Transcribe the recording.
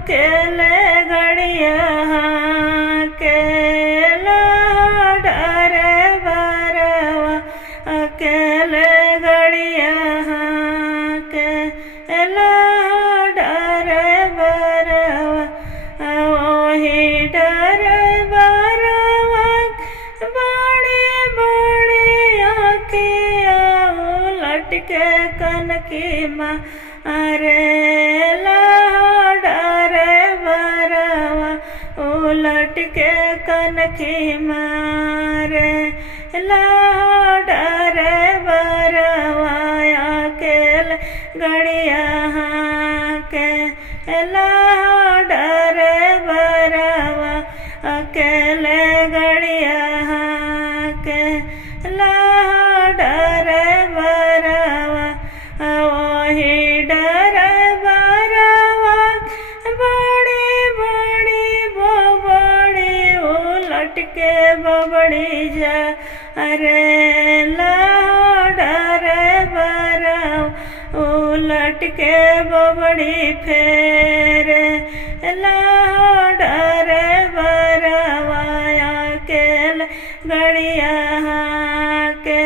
अकेले घड़िया अकेला डरे बरवा अकेले घड़िया अकेला डरे बरवा वही डरे बरवा बड़ी बड़ी आँखिया उलट के कनकी माँ अरे डरे बरवा उलट के कनकी मारे डरे बरवा अकेले घड़िया के डरे बरवा अकेले घड़िया के डरे बरवा वही डरे बरवा बड़ी बड़ी बबड़ी उलट के बबड़ी जा अरे डरे बरवा उलट के बबड़ी फेरे डरे बरवा अकेले घड़िया के